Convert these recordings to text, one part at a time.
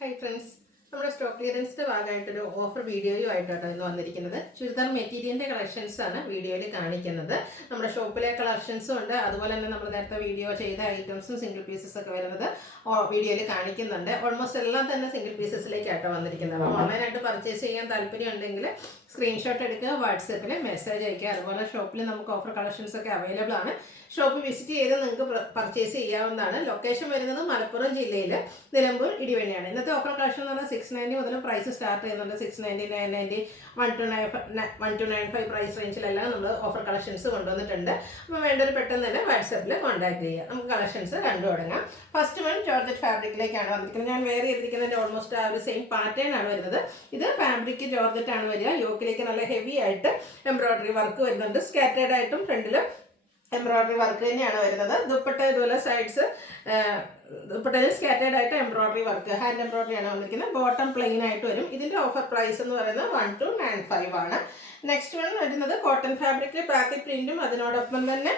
Hi friends. നമ്മുടെ stock ക്ലിയറൻസിന്റെ ഭാഗമായിട്ടൊരു offer വീഡിയോയുമായിട്ടാണ് ഇന്ന് വന്നിരിക്കുന്നത്. ചുരിദാർ മെറ്റീരിയലിന്റെ കളക്ഷൻസ് ആണ് വീഡിയോയിൽ കാണിക്കുന്നത്. നമ്മുടെ ഷോപ്പിലെ കളക്ഷൻസും ഉണ്ട്, അതുപോലെ തന്നെ നമ്മൾ നേരത്തെ വീഡിയോ ചെയ്ത ഐറ്റംസും സിംഗിൾ പീസസ് ഒക്കെ വരുന്നത് വീഡിയോയിൽ കാണിക്കുന്നുണ്ട്. ഓൾമോസ്റ്റ് എല്ലാം തന്നെ സിംഗിൾ പീസസിലേക്കാട്ടോ വന്നിരിക്കുന്നത്. അപ്പോൾ ഓൺലൈനായിട്ട് പർച്ചേസ് ചെയ്യാൻ താല്പര്യം ഉണ്ടെങ്കിൽ സ്ക്രീൻഷോട്ട് എടുക്കുക, വാട്സപ്പിൽ മെസ്സേജ് അയക്കുക. അതുപോലെ ഷോപ്പിൽ നമുക്ക് ഓഫർ കളക്ഷൻസ് ഒക്കെ അവൈലബിൾ ആണ്. ഷോപ്പ് വിസിറ്റ് ചെയ്ത് നിങ്ങൾക്ക് പർച്ചേസ് ചെയ്യാവുന്നതാണ്. ലൊക്കേഷൻ വരുന്നത് മലപ്പുറം ജില്ലയിൽ നിലമ്പൂർ ഇടിവണ്ണിയാണ്. ഇന്നത്തെ ഓഫർ കളക്ഷൻ എന്ന് പറഞ്ഞാൽ 690 മുതൽ പ്രൈസ് സ്റ്റാർട്ട് ചെയ്യുന്നുണ്ട്. 690, 990, 1295 പ്രൈസ് റേഞ്ചിലെല്ലാം നമ്മൾ ഓഫർ കളക്ഷൻസ് കൊണ്ടുവന്നിട്ടുണ്ട്. അപ്പോൾ വേണ്ടവർ പെട്ടെന്ന് തന്നെ വാട്സാപ്പിൽ കോൺടാക്ട് ചെയ്യുക. നമുക്ക് കളക്ഷൻസ് കണ്ടു തുടങ്ങാം. ഫസ്റ്റ് വൺ ജോർജറ്റ് ഫാബ്രിക്കിലേക്കാണ് വന്നിരിക്കുന്നത്. ഞാൻ വേറെ ചെയ്തിരിക്കുന്നതിൻ്റെ ഓൾമോസ്റ്റ് ആ ഒരു സെയിം പാറ്റേൺ ആണ് വരുന്നത്. ഇത് ഫാബ്രിക് ജോർജറ്റ് ആണ് വരിക. യോക്കിലേക്ക് നല്ല ഹെവി ആയിട്ട് എംബ്രോയിഡറി വർക്ക് വരുന്നുണ്ട്. സ്കാറ്റേർഡ് ആയിട്ടും ഫ്രണ്ടിൽ എംബ്രോയിഡറി വർക്ക് തന്നെയാണ് വരുന്നത്. ദുപ്പട്ട ഇതുപോലെ സൈഡ്സ് ദുപ്പട്ടയിൽ സ്കാറ്റേർഡ് ആയിട്ട് എംബ്രോയിഡറി വർക്ക്, ഹാൻഡ് എംബ്രോയിഡറി ആണ് വന്നിരിക്കുന്നത്. ബോട്ടം പ്ലെയിൻ ആയിട്ട് വരും. ഇതിൻ്റെ ഓഫർ പ്രൈസ് എന്ന് പറയുന്നത് 1295 ആണ്. നെക്സ്റ്റ് വൺ വരുന്നത് കോട്ടൺ ഫാബ്രിക്കിൽ ബാക്കി പ്രിന്റും അതിനോടൊപ്പം തന്നെ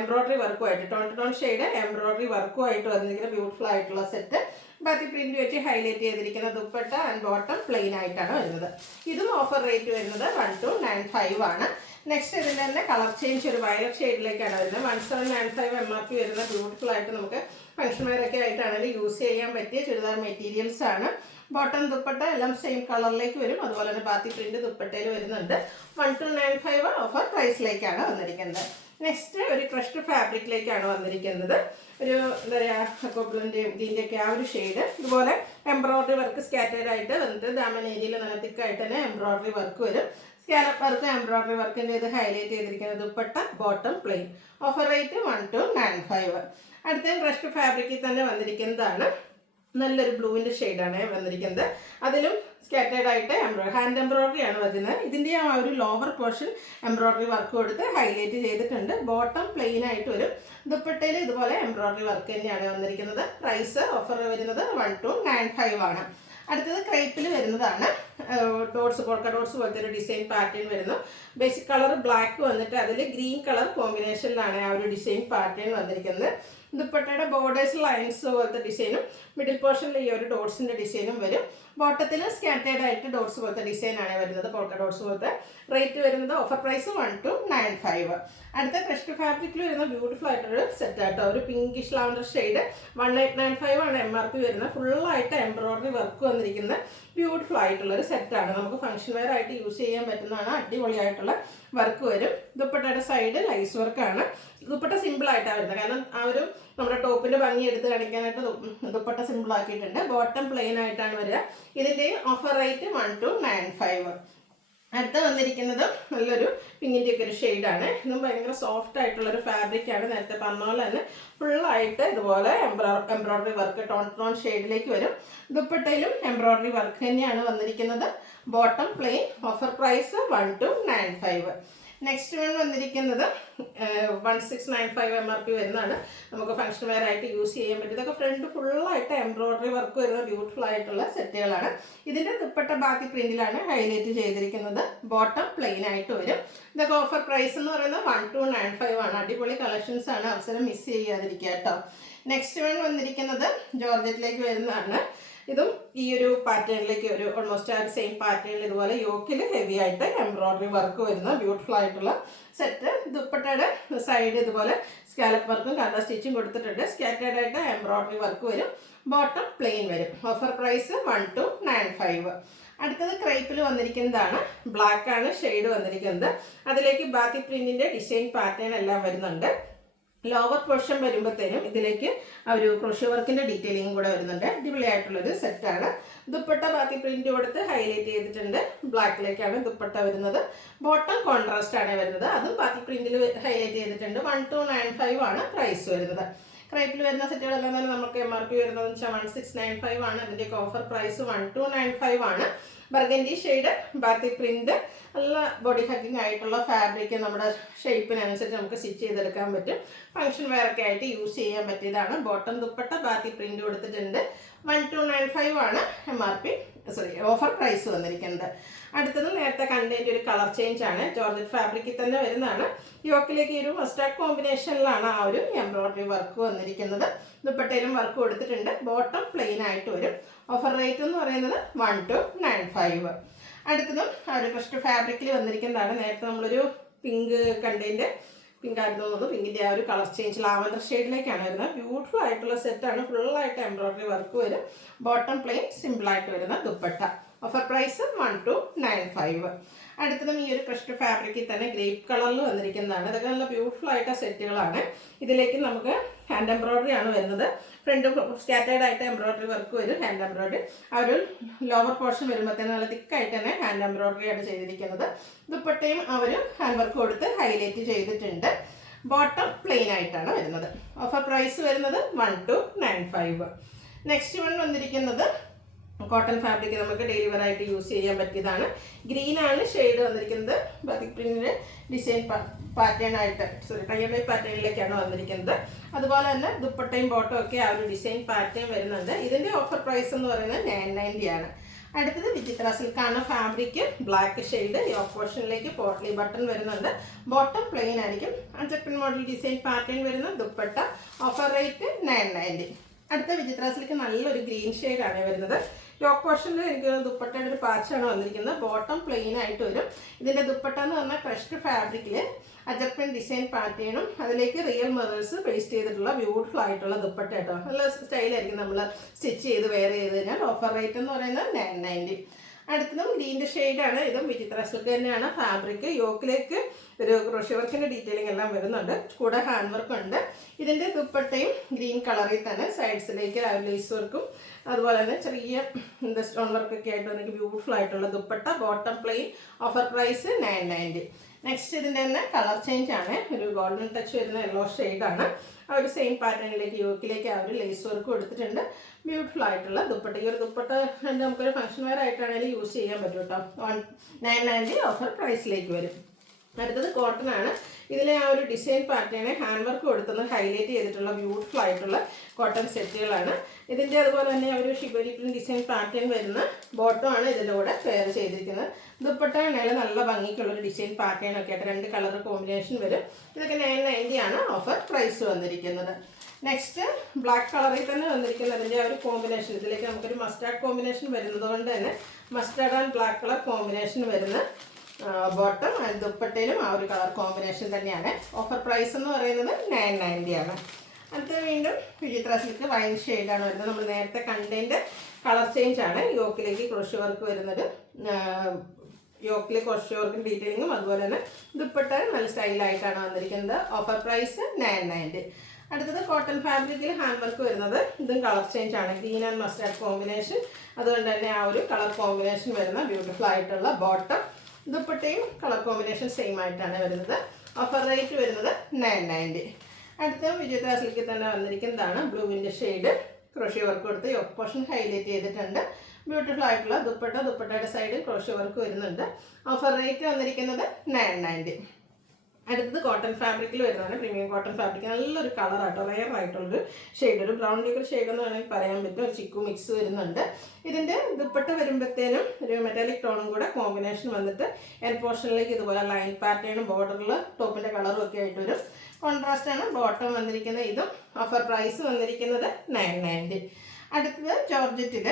എംബ്രോയിഡറി വർക്കുമായിട്ട് ടോൺ ഷെയ്ഡ് എംബ്രോയിഡറി വർക്കുമായിട്ട് വന്നിരിക്കുന്ന ബ്യൂട്ടിഫുൾ ആയിട്ടുള്ള സെറ്റ്. ബാക്കി പ്രിന്റ് വെച്ച് ഹൈലൈറ്റ് ചെയ്തിരിക്കുന്ന ദുപ്പട്ട ആൻഡ് ബോട്ടം പ്ലെയിൻ ആയിട്ടാണ് വരുന്നത്. ഇതും ഓഫർ റേറ്റ് വരുന്നത് 1295 ആണ്. നെക്സ്റ്റ് ഇതിൻ്റെ തന്നെ കളർ ചേഞ്ച് ഒരു വയലറ്റ് ഷെയ്ഡിലേക്കാണ് വരുന്നത്. 1795 MRP വരുന്ന ബ്യൂട്ടിഫുൾ ആയിട്ട് നമുക്ക് ഫംഗ്ഷൻ വെയറൊക്കെ ആയിട്ടാണെങ്കിൽ യൂസ് ചെയ്യാൻ പറ്റിയ ചുരിദാർ മെറ്റീരിയൽസ് ആണ്. ബോട്ടം ദുപ്പട്ട എല്ലാം സെയിം കളറിലേക്ക് വരും. അതുപോലെ തന്നെ ബാത്തി പ്രിന്റ് ദുപ്പട്ടയിൽ വരുന്നുണ്ട്. 1295 ഓഫർ പ്രൈസിലേക്കാണ് വന്നിരിക്കുന്നത്. നെക്സ്റ്റ് ഒരു ക്രഷ്ഡ് ഫാബ്രിക്കിലേക്കാണ് വന്നിരിക്കുന്നത്. ഒരു എന്താ പറയുക കോപ്പിളിൻ്റെയും ഇതിൻ്റെയൊക്കെ ആ ഒരു ഷെയ്ഡ്. ഇതുപോലെ എംബ്രോയിഡറി വർക്ക് സ്കാറ്റേർഡ് ആയിട്ട് വന്നിട്ട് ദാമൻ ഏരിയയിൽ നല്ല തിക്കായിട്ട് തന്നെ എംബ്രോയിഡറി വർക്ക് വരും. സ്കാലപ്പ് വർക്ക് എംബ്രോയിഡറി വർക്കിൻ്റെ ഇത് ഹൈലൈറ്റ് ചെയ്തിരിക്കുന്നത് dupatta bottom plain. Offer rate 1295. അടുത്ത ക്രഷ്ഡ് ഫാബ്രിക്കിൽ തന്നെ വന്നിരിക്കുന്നതാണ്. നല്ലൊരു ബ്ലൂവിൻ്റെ ഷെയ്ഡാണ് വന്നിരിക്കുന്നത്. അതിലും സ്കാറ്റേർഡ് ആയിട്ട് ഹാൻഡ് എംബ്രോയിഡറി ആണ് വരുന്നത്. ഇതിൻ്റെ ആ ഒരു ലോവർ പോർഷൻ എംബ്രോയിഡറി വർക്ക് കൊടുത്ത് ഹൈലൈറ്റ് ചെയ്തിട്ടുണ്ട്. ബോട്ടം പ്ലെയിൻ ആയിട്ട് വരും. ദുപ്പട്ടയിൽ ഇതുപോലെ എംബ്രോയിഡറി വർക്ക് തന്നെയാണ് വന്നിരിക്കുന്നത്. പ്രൈസ് ഓഫർ വരുന്നത് 1295 ആണ്. അടുത്തത് ക്രേപ്പിൽ വരുന്നതാണ്. പോൾക്ക ഡോട്ട്സ് പോലത്തെ ഒരു ഡിസൈൻ പാറ്റേൺ വരുന്നു. ബേസിക് കളർ ബ്ലാക്ക് വന്നിട്ട് അതിൽ ഗ്രീൻ കളർ കോമ്പിനേഷനിലാണ് ആ ഒരു ഡിസൈൻ പാറ്റേൺ വന്നിരിക്കുന്നത്. ദുപ്പട്ടയുടെ ബോർഡേഴ്സ് ലൈൻസ് പോലത്തെ ഡിസൈനും മിഡിൽ പോർഷനിൽ ഈ ഒരു ഡോട്ട്സിൻ്റെ ഡിസൈനും വരും. ബോട്ടത്തിൽ സ്കാറ്റേർഡ് ആയിട്ട് ഡോട്ട്സ് പോലത്തെ ഡിസൈനാണ് വരുന്നത്. പോൾക്ക ഡോട്ട്സ് പോലത്തെ. റേറ്റ് വരുന്നത് ഓഫർ പ്രൈസ് 1295. അടുത്ത ക്രഷ്ഡ് ഫാബ്രിക്കിൽ വരുന്ന ബ്യൂട്ടിഫുൾ ആയിട്ടൊരു സെറ്റ് ആട്ടോ. ഒരു പിങ്കിഷ് ലാവൻഡർ ഷെയ്ഡ്. 1895 ആണ് MRP വരുന്നത്. ഫുള്ളായിട്ട് എംബ്രോയിഡറി വർക്ക് വന്നിരിക്കുന്ന ബ്യൂട്ടിഫുൾ ആയിട്ടുള്ളൊരു സെറ്റാണ്. നമുക്ക് ഫംഗ്ഷൻ വെയർ ആയിട്ട് യൂസ് ചെയ്യാൻ പറ്റുന്നതാണ്. അടിപൊളിയായിട്ടുള്ള വർക്ക് വരും. ദുപ്പട്ടയുടെ സൈഡ് ലൈസ് വർക്കാണ്. ദുപ്പട്ട സിമ്പിൾ ആയിട്ടാണ് വരുന്നത്. കാരണം ആ ഒരു നമ്മുടെ ടോപ്പിൻ്റെ ഭംഗി എടുത്ത് കാണിക്കാനായിട്ട് ദുപ്പട്ട സിമ്പിൾ ആക്കിയിട്ടുണ്ട്. ബോട്ടം പ്ലെയിൻ ആയിട്ടാണ് വരിക. ഇതിൻ്റെ ഓഫർ റേറ്റ് 1295. അടുത്ത വന്നിരിക്കുന്നത് നല്ലൊരു പിങ്കിൻ്റെ ഒക്കെ ഒരു ഷെയ്ഡാണ്. ഇതും ഭയങ്കര സോഫ്റ്റ് ആയിട്ടുള്ളൊരു ഫാബ്രിക്കാണ്. നേരത്തെ പറഞ്ഞ പോലെ തന്നെ ഫുള്ളായിട്ട് ഇതുപോലെ എംബ്രോയിഡറി വർക്ക് ടോൺ ഷെയ്ഡിലേക്ക് വരും. ദുപ്പട്ടയിലും എംബ്രോയിഡറി വർക്ക് തന്നെയാണ് വന്നിരിക്കുന്നത്. Bottom plain. Offer price 1295. Next one വന്നിരിക്കുന്നത് 1695 MRP വരുന്നതാണ്. നമുക്ക് ഫംഗ്ഷൻ വെയർ ആയിട്ട് യൂസ് ചെയ്യാൻ പറ്റും. ഇതൊക്കെ ഫ്രണ്ട് ഫുള്ളായിട്ട് എംബ്രോയിഡറി വർക്ക് വരുന്ന ബ്യൂട്ടിഫുൾ ആയിട്ടുള്ള സെറ്റുകളാണ്. ഇതിൻ്റെ ദുപ്പട്ട ബാക്കി പ്രിന്റിലാണ് ഹൈലൈറ്റ് ചെയ്തിരിക്കുന്നത്. ബോട്ടം പ്ലെയിൻ ആയിട്ട് വരും. ഇതൊക്കെ ഓഫർ പ്രൈസ് എന്ന് പറയുന്നത് 1295 ആണ്. അടിപൊളി കളക്ഷൻസ് ആണ്. അവസരം മിസ് ചെയ്യാതിരിക്കുക കേട്ടോ. നെക്സ്റ്റ് വൺ വന്നിരിക്കുന്നത് ജോർജറ്റിലേക്ക് വരുന്നതാണ്. ഇതും ഈ ഒരു പാറ്റേണിലേക്ക് ഒരു ഓൾമോസ്റ്റ് ആ ഒരു സെയിം പാറ്റേണിൽ ഇതുപോലെ യോക്കിൽ ഹെവി ആയിട്ട് എംബ്രോയിഡറി വർക്ക് വരുന്ന ബ്യൂട്ടിഫുൾ ആയിട്ടുള്ള സെറ്റ്. ദുപ്പട്ടയുടെ സൈഡ് ഇതുപോലെ സ്കാലപ്പ് വർക്കും കണ്ട സ്റ്റിച്ചും കൊടുത്തിട്ടുണ്ട്. സ്കാറ്റേർഡ് ആയിട്ട് എംബ്രോയിഡറി വർക്ക് വരും. ബോട്ടം പ്ലെയിൻ വരും. Offer price 1295. അടുത്തത് ക്രേപ്പിൽ വന്നിരിക്കുന്നതാണ്. ബ്ലാക്ക് ആണ് ഷെയ്ഡ് വന്നിരിക്കുന്നത്. അതിലേക്ക് ബാക്കി പ്രിന്റിന്റെ ഡിസൈൻ പാറ്റേൺ എല്ലാം വരുന്നുണ്ട്. ലോവർ പോർഷൻ വരുമ്പോഴത്തേനും ഇതിലേക്ക് ഒരു ക്രോഷ്യോ വർക്കിൻ്റെ ഡീറ്റെയിലിംഗ് കൂടെ വരുന്നുണ്ട്. അടിപൊളിയായിട്ടുള്ളൊരു സെറ്റാണ്. ദുപ്പട്ട ബാക്കി പ്രിന്റ് കൊടുത്ത് ഹൈലൈറ്റ് ചെയ്തിട്ടുണ്ട്. ബ്ലാക്കിലേക്കാണ് ദുപ്പട്ട വരുന്നത്. ബോട്ടം കോൺട്രാസ്റ്റ് ആണ് വരുന്നത്. അതും ബാക്കി പ്രിന്റിൽ ഹൈലൈറ്റ് ചെയ്തിട്ടുണ്ട്. 1295 ആണ് പ്രൈസ് വരുന്നത്. ക്രൈപ്പിൽ വരുന്ന സെറ്റുകളെല്ലാം തന്നെ നമുക്ക് MRP വരുന്നത് വെച്ചാൽ 1695 ആണ്. അതിൻ്റെയൊക്കെ ഓഫർ പ്രൈസ് 1295 ആണ്. ബർഗൻഡി ഷെയ്ഡ് ബാക്കി പ്രിന്റ് നല്ല ബോഡി ഹഗ്ഗിങ് ആയിട്ടുള്ള ഫാബ്രിക് നമ്മുടെ ഷേപ്പിനനുസരിച്ച് നമുക്ക് സ്റ്റിച്ച് ചെയ്തെടുക്കാൻ പറ്റും. ഫംഗ്ഷൻ വെയർ ഒക്കെ ആയിട്ട് യൂസ് ചെയ്യാൻ പറ്റിയതാണ്. ബോട്ടം ദുപ്പട്ട ബാക്കി പ്രിന്റ് കൊടുത്തിട്ടുണ്ട്. 1295 ആണ് ഓഫർ പ്രൈസ് വന്നിരിക്കുന്നത്. അടുത്തത് നേരത്തെ കണ്ടതിൻ്റെ ഒരു കളർ ചേഞ്ച് ആണ്. ജോർജറ്റ് ഫാബ്രിക്കിൽ തന്നെ വരുന്നതാണ്. യോക്കിലേക്ക് ഒരു മസ്റ്റാർഡ് കോമ്പിനേഷനിലാണ് ആ ഒരു എംബ്രോയിഡറി വർക്ക് വന്നിരിക്കുന്നത്. ദുപ്പട്ടയിലും വർക്ക് കൊടുത്തിട്ടുണ്ട്. ബോട്ടം പ്ലെയിൻ ആയിട്ട് വരും. ഓഫർ റേറ്റ് എന്ന് പറയുന്നത് 1295. അടുത്തതും ആ ഒരു ക്രഷ്ഡ് ഫാബ്രിക്കിൽ വന്നിരിക്കുന്നതാണ്. നേരത്തെ നമ്മളൊരു പിങ്ക് കണ്ടതിൻ്റെ പിങ്കായിട്ട് തോന്നുന്നു. പിങ്കിൻ്റെ ആ ഒരു കളർ ചേഞ്ച് ലാവൻഡർ ഷെയ്ഡിലേക്കാണ് വരുന്നത്. ബ്യൂട്ടിഫുൾ ആയിട്ടുള്ള സെറ്റാണ്. ഫുള്ളായിട്ട് എംബ്രോയിഡറി വർക്ക് വരും. ബോട്ടം പ്ലെയിൻ സിമ്പിളായിട്ട് വരുന്ന ദുപ്പട്ട. Offer price 1295. അടുത്തതും ഈ ഒരു ക്രഷ്ഡ് ഫാബ്രിക്കിൽ തന്നെ ഗ്രേപ്പ് കളറിൽ വന്നിരിക്കുന്നതാണ്. ഇതൊക്കെ നല്ല ബ്യൂട്ടിഫുൾ ആയിട്ട് സെറ്റുകളാണ്. ഇതിലേക്ക് നമുക്ക് ഹാൻഡ് എംബ്രോയിഡറി ആണ് വരുന്നത്. ഫ്രണ്ട് സ്കാറ്റേർഡ് ആയിട്ട് എംബ്രോയിഡറി വർക്ക് വരും. ഹാൻഡ് എംബ്രോയിഡറി ആ ഒരു ലോവർ പോർഷൻ വരുമ്പോഴത്തേന് നല്ല തിക്കായിട്ട് തന്നെ ഹാൻഡ് എംബ്രോയിഡറി ആണ് ചെയ്തിരിക്കുന്നത്. ദുപ്പട്ടയും ആ ഒരു ഹാൻഡ് വർക്ക് കൊടുത്ത് ഹൈലൈറ്റ് ചെയ്തിട്ടുണ്ട്. ബോട്ടം പ്ലെയിൻ ആയിട്ടാണ് വരുന്നത്. ഓഫർ പ്രൈസ് വരുന്നത് 1295. നെക്സ്റ്റ് വൺ വന്നിരിക്കുന്നത് കോട്ടൺ ഫാബ്രിക് നമുക്ക് ഡെയിലി വെയർ ആയിട്ട് യൂസ് ചെയ്യാൻ പറ്റിയതാണ്. ഗ്രീൻ ആണ് ഷെയ്ഡ് വന്നിരിക്കുന്നത്. ബാത്തിക് പ്രിന്റിന്റെ ഡിസൈൻ പാറ്റേൺ ആയിട്ട് ടൈലൈ പാറ്റേണിലേക്കാണ് വന്നിരിക്കുന്നത്. അതുപോലെ തന്നെ ദുപ്പട്ടയും ബോട്ടം ഒക്കെ ആ ഒരു ഡിസൈൻ പാറ്റേൺ വരുന്നുണ്ട്. ഇതിന്റെ ഓഫർ പ്രൈസ് എന്ന് പറയുന്നത് 990 ആണ്. അടുത്തത് വിചിത്ര സിൽക്കാണ്. Fabric black shade. യോക്ക് പോർഷനിലേക്ക് പോട്ട്ലി ബട്ടൺ വരുന്നുണ്ട്. ബോട്ടം പ്ലെയിൻ ആയിരിക്കും. അഞ്ചപ്പിൻ മോഡൽ ഡിസൈൻ പാറ്റേൺ വരുന്ന ദുപ്പട്ട. Offer rate 990. അടുത്ത വിചിത്ര സിൽക്ക് നല്ലൊരു ഗ്രീൻ ഷെയ്ഡാണ് വരുന്നത്. യോക്ക് പോർഷനിൽ എനിക്ക് ദുപ്പട്ടയുടെ ഒരു പാച്ചാണ് വന്നിരിക്കുന്നത്. ബോട്ടം പ്ലെയിൻ ആയിട്ട് വരും. ഇതിൻ്റെ ദുപ്പട്ട എന്ന് പറഞ്ഞാൽ ക്രഷ്ഡ് ഫാബ്രിക്കിൽ അജർപ്പൻ ഡിസൈൻ പാറ്റേണും അതിലേക്ക് റിയൽ മിറേഴ്സ് പേസ്റ്റ് ചെയ്തിട്ടുള്ള ബ്യൂട്ടിഫുൾ ആയിട്ടുള്ള ദുപ്പട്ട കേട്ടോ. നല്ല സ്റ്റൈലായിരിക്കും നമ്മൾ സ്റ്റിച്ച് ചെയ്ത് വെയർ ചെയ്ത് കഴിഞ്ഞാൽ. ഓഫർ റേറ്റ് എന്ന് പറയുന്നത് 990. അടുത്തതും ഗ്രീൻ്റെ ഷെയ്ഡാണ്. ഇതും വിചിത്ര സിൽക്ക് തന്നെയാണ് ഫാബ്രിക്. യോക്കിലേക്ക് ഒരു ക്രോഷ്യ വർക്കിൻ്റെ ഡീറ്റെയിലിംഗ് എല്ലാം വരുന്നുണ്ട്. കൂടെ ഹാൻഡ് വർക്ക് ഉണ്ട്. ഇതിൻ്റെ ദുപ്പട്ടയും ഗ്രീൻ കളറിൽ തന്നെ സൈഡ്സിലേക്ക് ലേസ് വർക്കും അതുപോലെ തന്നെ ചെറിയ സ്റ്റോൺ വർക്കൊക്കെ ആയിട്ട് വന്നെങ്കിൽ ബ്യൂട്ടിഫുൾ ആയിട്ടുള്ള dupatta. Bottom plain. Offer price 990. Next ഇതിൻ്റെ തന്നെ കളർ ചേഞ്ച് ആണ്. ഒരു ഗോൾഡൻ ടച്ച് വരുന്ന യെല്ലോ ഷെയ്ഡാണ്. ആ ഒരു സെയിം പാറ്റേണിലേക്ക് യോക്കിലേക്ക് ആ ഒരു ലേസ് വർക്ക് കൊടുത്തിട്ടുണ്ട്. ബ്യൂട്ടിഫുൾ ആയിട്ടുള്ള ദുപ്പട്ട. ഈ ഒരു ദുപ്പട്ട നമുക്കൊരു ഫംഗ്ഷൻ വെയർ ആയിട്ടാണെങ്കിലും യൂസ് ചെയ്യാൻ പറ്റും കേട്ടോ. 990 ഓഫർ പ്രൈസിലേക്ക് വരും. അടുത്തത് കോട്ടൺ ആണ്. ഇതിലെ ആ ഒരു ഡിസൈൻ പാറ്റേൺ ഹാൻഡ് വർക്ക് കൊടുത്തുന്ന ഹൈലൈറ്റ് ചെയ്തിട്ടുള്ള ബ്യൂട്ടിഫുൾ ആയിട്ടുള്ള കോട്ടൺ സെറ്റുകളാണ്. ഇതിൻ്റെ അതുപോലെ തന്നെ ഒരു ഷിബരി പ്രിന്റ് ഡിസൈൻ പാറ്റേൺ വരുന്ന ബോട്ടം ആണ് ഇതിൻ്റെ കൂടെ പെയർ ചെയ്തിരിക്കുന്നത്. ദുപ്പട്ടയാണെങ്കിൽ നല്ല ഭംഗിക്കുള്ളൊരു ഡിസൈൻ പാറ്റേൺ ഒക്കെ ആയിട്ട് 2 കളർ കോമ്പിനേഷൻ വരും. ഇതൊക്കെ 990 ആണ് ഓഫർ പ്രൈസ് വന്നിരിക്കുന്നത്. നെക്സ്റ്റ് ബ്ലാക്ക് കളറിൽ തന്നെ വന്നിരിക്കുന്നതിൻ്റെ ആ ഒരു കോമ്പിനേഷൻ. ഇതിലേക്ക് നമുക്കൊരു മസ്റ്റാർഡ് കോമ്പിനേഷൻ വരുന്നത് കൊണ്ട് തന്നെ mustard and black colour combination വരുന്ന ബോട്ടം ആൻഡ് ദുപ്പട്ടയിലും ആ ഒരു കളർ കോമ്പിനേഷൻ തന്നെയാണ്. ഓഫർ പ്രൈസ് എന്ന് പറയുന്നത് 990 ആണ്. അടുത്ത വീണ്ടും വിചിത്ര സിൽക്ക് വൈൻ ഷെയ്ഡാണ് വരുന്നത്. നമ്മൾ നേരത്തെ കണ്ടതിൻ്റെ കളർ ചേഞ്ച് ആണ്. യോക്കിലേക്ക് ക്രോഷ്യ വർക്ക് വരുന്നത്. യോക്കിലെ ക്രോഷ്യ വർക്കും ഡീറ്റെയിലിങ്ങും അതുപോലെ തന്നെ ദുപ്പട്ട നല്ല സ്റ്റൈലായിട്ടാണ് വന്നിരിക്കുന്നത്. Offer price 990. അടുത്തത് കോട്ടൺ ഫാബ്രിക്കിൽ ഹാൻഡ് വർക്ക് വരുന്നത്. ഇതും കളർ ചേഞ്ച് ആണ്. Green and mustard combination. അതുകൊണ്ട് തന്നെ ആ ഒരു കളർ കോമ്പിനേഷൻ വരുന്ന ബ്യൂട്ടിഫുൾ ആയിട്ടുള്ള ബോട്ടം. ദുപ്പട്ടയും കളർ കോമ്പിനേഷൻ സെയിം ആയിട്ടാണ് വരുന്നത്. ഓഫർ റേറ്റ് വരുന്നത് 990. അടുത്ത വിചിത്ര സിൽക്കിൽ തന്നെ വന്നിരിക്കുന്നതാണ് ബ്ലൂവിൻ്റെ ഷെയ്ഡ്. ക്രോഷ്യ വർക്ക് കൊടുത്ത് യോക്ക് പോർഷൻ ഹൈലൈറ്റ് ചെയ്തിട്ടുണ്ട്. ബ്യൂട്ടിഫുൾ ആയിട്ടുള്ള ദുപ്പട്ട. ദുപ്പട്ടയുടെ സൈഡിൽ ക്രോഷ്യ വർക്ക് വരുന്നുണ്ട്. ഓഫർ റേറ്റ് വന്നിരിക്കുന്നത് 990. അടുത്തത് കോട്ടൺ ഫാബ്രിക്കിൽ വരുന്നതാണ്. Premium cotton fabric. നല്ലൊരു കളറാട്ടോ. റെയർ ആയിട്ടുള്ളൊരു ഷെയ്ഡ്. ഒരു ബ്രൗൺ ലിക്കർ ഷെയ്ഡ് എന്ന് വേണമെങ്കിൽ പറയാൻ പറ്റും. ഒരു ചിക്കു മിക്സ് വരുന്നുണ്ട്. ഇതിൻ്റെ ദുപ്പട്ട വരുമ്പോഴത്തേനും ഒരു മെറ്റാലിക് ടോണും കൂടെ കോമ്പിനേഷൻ വന്നിട്ട് എൻ പോർഷനിലേക്ക് ഇതുപോലെ ലൈൻ പാറ്റേണും ബോർഡറിൽ ടോപ്പിൻ്റെ കളറും ഒക്കെ ആയിട്ട് വരും. കോൺട്രാസ്റ്റ് ആണ് ബോട്ടം വന്നിരിക്കുന്നത്. ഇതും ഓഫർ പ്രൈസ് വന്നിരിക്കുന്നത് 990. അടുത്തത് ജോർജറ്റിൽ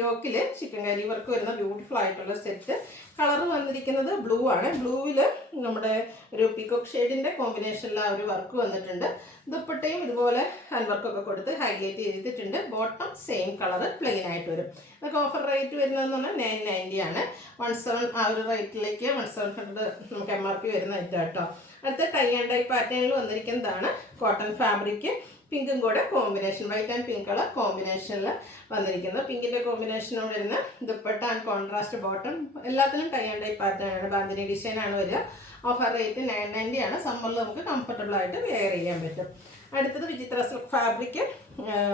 യോക്കിൽ ചിക്കൻ കറി വർക്ക് വരുന്ന ബ്യൂട്ടിഫുൾ ആയിട്ടുള്ള സെറ്റ്. കളർ വന്നിരിക്കുന്നത് ബ്ലൂ ആണ്. ബ്ലൂവിൽ നമ്മുടെ ഒരു പീകോക്ക് ഷെയ്ഡിൻ്റെ കോമ്പിനേഷനിൽ ആ ഒരു വർക്ക് വന്നിട്ടുണ്ട്. ദുപ്പട്ടയും ഇതുപോലെ ഹാൻഡ് വർക്കൊക്കെ കൊടുത്ത് ഹൈലൈറ്റ് ചെയ്തിട്ടുണ്ട്. ബോട്ടം സെയിം കളർ പ്ലെയിൻ ആയിട്ട് വരും. ഇതൊക്കെ ഓഫർ റേറ്റ് വരുന്നതെന്ന് പറഞ്ഞാൽ 990 ആണ്. 17 ആ ഒരു റേറ്റിലേക്ക് 1700 നമുക്ക് MRP വരുന്ന ഐറ്റം കേട്ടോ. അടുത്ത ടൈ ആൻഡ് ഡൈ പാറ്റേണിൽ വന്നിരിക്കുന്നതാണ് കോട്ടൺ ഫാബ്രിക്. പിങ്കും കൂടെ combination. White and pink colour കോമ്പിനേഷനിൽ വന്നിരിക്കുന്നത്. പിങ്കിൻ്റെ കോമ്പിനേഷനും വരുന്ന ദുപ്പട്ട ആൻഡ് കോൺട്രാസ്റ്റ് ബോട്ടം. എല്ലാത്തിനും ടൈ ആൻഡ് ഡൈ പാറ്റേൺ ആണ്. ബാന്തിനി ഡിസൈൻ ആണ് വരിക. ഓഫർ റേറ്റ് 990 ആണ്. സമ്മറിൽ നമുക്ക് കംഫർട്ടബിൾ ആയിട്ട് വെയർ ചെയ്യാൻ പറ്റും. അടുത്തത് വിചിത്ര സിൽക്ക് ഫാബ്രിക്,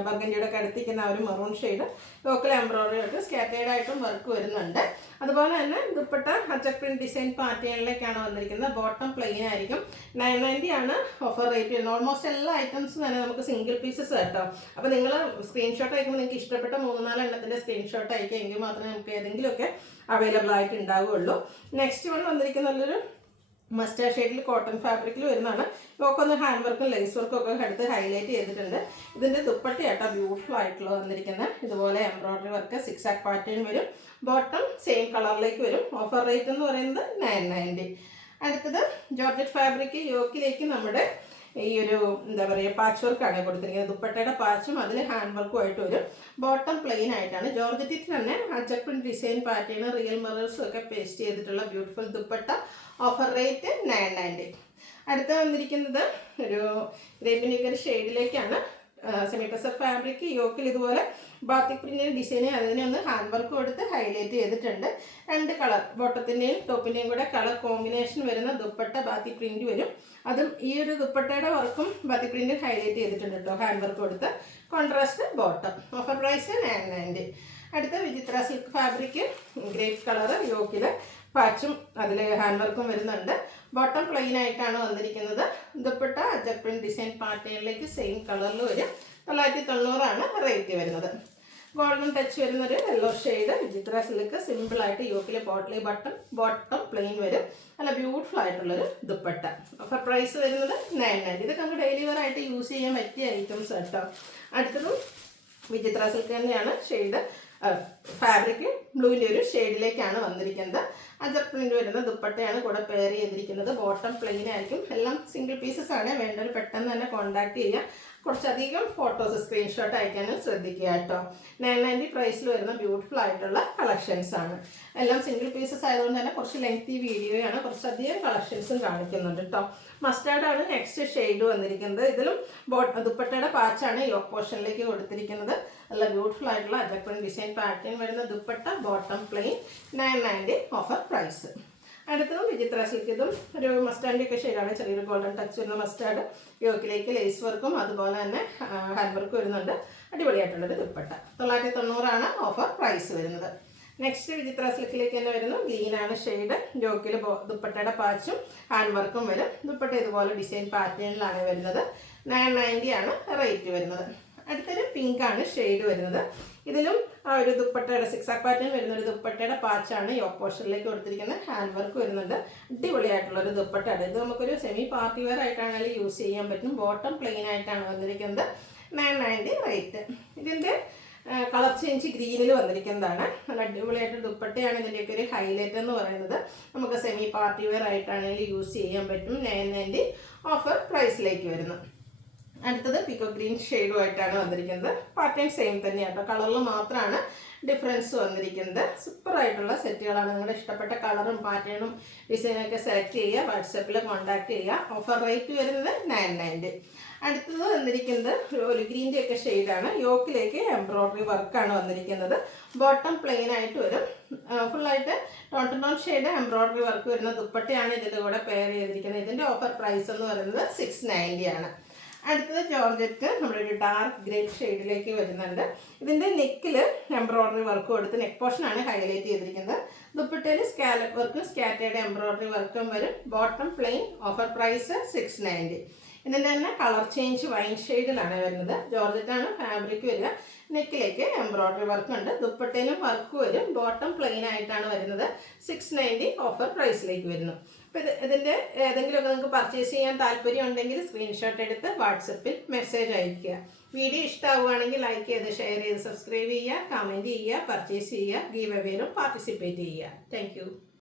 ബർഗൻഡിയുടെ ഒക്കെ അടുത്തിരിക്കുന്ന ആ ഒരു മെറൂൺ ഷെയ്ഡ്, ലോക്കൽ എംബ്രോയിഡറി ആയിട്ട് സ്കാറ്റേഡ് ആയിട്ടും വർക്ക് വരുന്നുണ്ട്. അതുപോലെ തന്നെ ദുപ്പട്ട അച്ചക് പ്രിന്റ് ഡിസൈൻ പാറ്റേണിലേക്കാണ് വന്നിരിക്കുന്നത്. ബോട്ടം പ്ലെയിൻ ആയിരിക്കും. 990 ആണ് ഓഫർ റേറ്റ് വരുന്നത്. ഓൾമോസ്റ്റ് എല്ലാ ഐറ്റംസും തന്നെ നമുക്ക് സിംഗിൾ പീസസ് കേട്ടോ. അപ്പോൾ നിങ്ങൾ സ്ക്രീൻഷോട്ട് അയക്കുമ്പോൾ നിങ്ങൾക്ക് ഇഷ്ടപ്പെട്ട 3-4 എണ്ണത്തിൻ്റെ സ്ക്രീൻഷോട്ട് അയക്കുക, എങ്കിൽ മാത്രമേ നമുക്ക് ഏതെങ്കിലുമൊക്കെ അവൈലബിൾ ആയിട്ട് ഉണ്ടാവുകയുള്ളൂ. നെക്സ്റ്റ് വൺ വന്നിരിക്കുന്നൊരു മസ്റ്റാർഡ് ഷെയ്ഡിൽ കോട്ടൺ ഫാബ്രിക്കിൽ വരുന്നതാണ്. ഇതൊക്കെ ഹാൻഡ് വർക്കും ലേസ് വർക്കും ഒക്കെ എടുത്ത് ഹൈലൈറ്റ് ചെയ്തിട്ടുണ്ട്. ഇതിൻ്റെ ദുപ്പട്ടയാട്ടോ ബ്യൂട്ടിഫുൾ ആയിട്ടുള്ള വന്നിരിക്കുന്നത്. ഇതുപോലെ എംബ്രോയിഡറി വർക്ക് സിക്സാക് പാറ്റേൺ വരും. ബോട്ടം സെയിം കളറിലേക്ക് വരും. ഓഫർ റേറ്റ് എന്ന് പറയുന്നത് 990. അടുത്തത് ജോർജറ്റ് ഫാബ്രിക് യോക്കിലേക്ക് നമ്മുടെ ഈ ഒരു എന്താ പറയുക പാച്ച് വർക്കാണ് കൊടുത്തിരിക്കുന്നത്. ദുപ്പട്ടയുടെ പാച്ചും അതിൽ ഹാൻഡ് വർക്കും ആയിട്ട് വരും. ബോട്ടം പ്ലെയിൻ ആയിട്ടാണ്. ജോർജറ്റിൽ തന്നെ അച്ചക് പ്രിന്റ് ഡിസൈൻ പാറ്റേൺ റിയൽ മിറേഴ്സും ഒക്കെ പേസ്റ്റ് ചെയ്തിട്ടുള്ള ബ്യൂട്ടിഫുൾ ദുപ്പട്ട. Offer rate 990. അടുത്ത വന്നിരിക്കുന്നത് ഒരു ഗ്രേപ്പിനിക്കർ ഷെയ്ഡിലേക്കാണ്. സെമി ടസർ ഫാബ്രിക് യോക്കിൽ ഇതുപോലെ ബാത്തിക് പ്രിന്റിൻ്റെ ഡിസൈൻ അതിനെ ഒന്ന് ഹാൻഡ് വർക്ക് കൊടുത്ത് ഹൈലൈറ്റ് ചെയ്തിട്ടുണ്ട്. 2 കളർ ബോട്ടത്തിൻ്റെയും ടോപ്പിൻ്റെയും കൂടെ കളർ കോമ്പിനേഷൻ വരുന്ന ദുപ്പട്ട ബാത്തിക് പ്രിന്റ് വരും. അതും ഈ ഒരു ദുപ്പട്ടയുടെ വർക്കും ബാത്തിക് പ്രിന്റ് ഹൈലൈറ്റ് ചെയ്തിട്ടുണ്ട് കേട്ടോ, ഹാൻഡ് വർക്ക് കൊടുത്ത്. Contrast bottom. Offer price 990. അടുത്ത Vichitra silk fabric grape colour യോക്കിൽ പാച്ചും അതിൽ ഹാൻഡ് വർക്കും വരുന്നുണ്ട്. ബോട്ടം പ്ലെയിൻ ആയിട്ടാണ് വന്നിരിക്കുന്നത്. ദുപ്പട്ട അച്ചക് പ്രിന്റ് ഡിസൈൻ പാറ്റേണിലേക്ക് സെയിം കളറിൽ വരും. 990 റേറ്റ് വരുന്നത്. ഗോൾഡൻ ടച്ച് വരുന്നൊരു യെല്ലോ ഷെയ്ഡ് വിചിത്ര സിൽക്ക്. സിമ്പിളായിട്ട് യോക്കിലെ പോട്ട്ലി ബോട്ടം പ്ലെയിൻ വരും. നല്ല ബ്യൂട്ടിഫുൾ ആയിട്ടുള്ളൊരു ദുപ്പട്ട. ഓഫർ പ്രൈസ് വരുന്നത് 990. ഇതൊക്കെ നമുക്ക് ഡെയിലി വെയർ ആയിട്ട് യൂസ് ചെയ്യാൻ പറ്റിയ ഐറ്റംസ് കേട്ടോ. അടുത്തതും വിചിത്ര സിൽക്ക് തന്നെയാണ്. ഷെയ്ഡ് ഫാബ്രിക് ബ്ലൂവിൻ്റെ ഒരു ഷെയ്ഡിലേക്കാണ് വന്നിരിക്കുന്നത്. അച്ചക് പ്രിന്റ് വരുന്ന ദുപ്പട്ടയാണ് കൂടെ പെയർ ചെയ്തിരിക്കുന്നത്. ബോട്ടം പ്ലെയിൻ ആയിരിക്കും. എല്ലാം സിംഗിൾ പീസസ് ആണ്. വേണ്ടവർ പെട്ടെന്ന് തന്നെ കോൺടാക്ട് ചെയ്യുക. കുറച്ചധികം ഫോട്ടോസ് സ്ക്രീൻഷോട്ട് അയക്കാനും ശ്രദ്ധിക്കുക കേട്ടോ. 990 പ്രൈസിൽ വരുന്ന ബ്യൂട്ടിഫുൾ ആയിട്ടുള്ള കളക്ഷൻസ് ആണ്. എല്ലാം സിംഗിൾ പീസസ് ആയതുകൊണ്ട് തന്നെ കുറച്ച് ലെങ്തി വീഡിയോയാണ്. കുറച്ചധികം കളക്ഷൻസും കാണിക്കുന്നുണ്ട് കേട്ടോ. മസ്റ്റാർഡ് ആണ് നെക്സ്റ്റ് ഷെയ്ഡ് വന്നിരിക്കുന്നത്. ഇതിലും ദുപ്പട്ടയുടെ പാച്ചാണ് യോക്ക് പോർഷനിലേക്ക് കൊടുത്തിരിക്കുന്നത്. നല്ല ബ്യൂട്ടിഫുൾ ആയിട്ടുള്ള അച്ചക് പ്രിന്റ് ഡിസൈൻ പാറ്റേൺ വരുന്ന dupatta. Bottom plain. 990 offer price. അടുത്തതും വിചിത്ര സിൽക്ക്. ഇതും ഒരു മസ്റ്റാർഡിൻ്റെ ഒക്കെ ഷെയ്ഡാണ്. ചെറിയൊരു ഗോൾഡൻ ടച്ച് വരുന്ന മസ്റ്റാർഡ്. യോക്കിലേക്ക് ലേസ് വർക്കും അതുപോലെ തന്നെ ഹാൻഡ് വർക്കും വരുന്നുണ്ട്. അടിപൊളിയായിട്ടുള്ളൊരു ദുപ്പട്ട. 990 ഓഫർ പ്രൈസ് വരുന്നത്. നെക്സ്റ്റ് വിചിത്ര സിൽക്കിലേക്ക് തന്നെ വരുന്നു. ഗ്രീനാണ് ഷെയ്ഡ്. യോക്കിൽ ദുപ്പട്ടയുടെ പാച്ചും ഹാൻഡ് വർക്കും വരും. ദുപ്പട്ട ഇതുപോലെ ഡിസൈൻ പാറ്റേണിലാണ് വരുന്നത്. 990 റേറ്റ് വരുന്നത്. അടുത്തൊരു പിങ്കാണ് ഷെയ്ഡ് വരുന്നത്. ഇതിലും ഒരു ദുപ്പട്ടയുടെ സിക്സാക് പാറ്റേൺ വരുന്ന ഒരു ദുപ്പട്ടയുടെ പാച്ചാണ് യോക്ക് പോർഷനിലേക്ക് കൊടുത്തിരിക്കുന്നത്. ഹാൻഡ് വർക്ക് വരുന്നുണ്ട്. അടിപൊളിയായിട്ടുള്ളൊരു ദുപ്പട്ടയാണ്. ഇത് നമുക്കൊരു സെമി പാർട്ടി വെയർ ആയിട്ടാണെങ്കിൽ യൂസ് ചെയ്യാൻ പറ്റും. ബോട്ടം പ്ലെയിൻ ആയിട്ടാണ് വന്നിരിക്കുന്നത്. 990 റേറ്റ്. ഇതിൻ്റെ കളർ ചേഞ്ച് ഗ്രീനിൽ വന്നിരിക്കുന്നതാണ്. നല്ല അടിപൊളിയായിട്ട് ദുപ്പട്ടയാണ് ഇതിൻ്റെയൊക്കെ ഒരു ഹൈലൈറ്റ് എന്ന് പറയുന്നത്. നമുക്ക് സെമി പാർട്ടി വെയർ ആയിട്ടാണെങ്കിൽ യൂസ് ചെയ്യാൻ പറ്റും. 990 ഓഫർ പ്രൈസിലേക്ക് വരുന്നു. അടുത്തത് പിക്കോ ഗ്രീൻ ഷെയ്ഡുമായിട്ടാണ് വന്നിരിക്കുന്നത്. പാറ്റേൺ സെയിം തന്നെയാണ്. കളറിൽ മാത്രമാണ് ഡിഫറൻസ് വന്നിരിക്കുന്നത്. സൂപ്പറായിട്ടുള്ള സെറ്റുകളാണ്. നിങ്ങളുടെ ഇഷ്ടപ്പെട്ട കളറും പാറ്റേണും ഡിസൈനൊക്കെ സെലക്ട് ചെയ്യുക. വാട്സപ്പിൽ കോൺടാക്ട് ചെയ്യുക. ഓഫർ റേറ്റ് വരുന്നത് 990. അടുത്തത് വന്നിരിക്കുന്നത് ഒലിഗ്രീൻ്റെ ഒക്കെ ഷെയ്ഡാണ്. യോക്കിലേക്ക് എംബ്രോയിഡറി വർക്കാണ് വന്നിരിക്കുന്നത്. ബോട്ടം പ്ലെയിൻ ആയിട്ട് വരും. ഫുള്ളായിട്ട് tone to tone shade embroidery work വരുന്ന ദുപ്പട്ടയാണ് ഇതിൻ്റെ കൂടെ പെയർ ചെയ്തിരിക്കുന്നത്. ഇതിൻ്റെ ഓഫർ പ്രൈസ് എന്ന് പറയുന്നത് 690. അടുത്തത് ജോർജറ്റ് നമ്മുടെ ഒരു ഡാർക്ക് ഗ്രേ ഷെയ്ഡിലേക്ക് വരുന്നുണ്ട്. ഇതിൻ്റെ നെക്കിൽ എംബ്രോയിഡറി വർക്ക് കൊടുത്ത് നെക്ക് പോർഷനാണ് ഹൈലൈറ്റ് ചെയ്തിരിക്കുന്നത്. ദുപ്പട്ടയിൽ സ്കാലപ്പ് വർക്കും സ്കാറ്റേഡ് എംബ്രോയിഡറി വർക്കും വരും. Bottom plain. Offer price 690. ഇതിൻ്റെ തന്നെ കളർ ചേഞ്ച് വൈൻ ഷെയ്ഡിലാണ് വരുന്നത്. ജോർജറ്റാണ് ഫാബ്രിക് വരിക. നെക്കിലേക്ക് എംബ്രോയിഡറി വർക്ക് ഉണ്ട്. ദുപ്പട്ടയിലും വർക്ക് വരും. ബോട്ടം പ്ലെയിൻ ആയിട്ടാണ് വരുന്നത്. 690 ഓഫർ പ്രൈസിലേക്ക് വരുന്നു. അപ്പോൾ ഇതിൻ്റെ ഏതെങ്കിലുമൊക്കെ നിങ്ങൾക്ക് പർച്ചേസ് ചെയ്യാൻ താല്പര്യം ഉണ്ടെങ്കിൽ സ്ക്രീൻഷോട്ട് എടുത്ത് വാട്സപ്പിൽ മെസ്സേജ് അയയ്ക്കുക. വീഡിയോ ഇഷ്ടമാവുകയാണെങ്കിൽ ലൈക്ക് ചെയ്ത് ഷെയർ ചെയ്ത് സബ്സ്ക്രൈബ് ചെയ്യുക, കമൻറ്റ് ചെയ്യുക, പർച്ചേസ് ചെയ്യുക, ഗീവ് അവേയിലും പാർട്ടിസിപ്പേറ്റ് ചെയ്യുക. താങ്ക്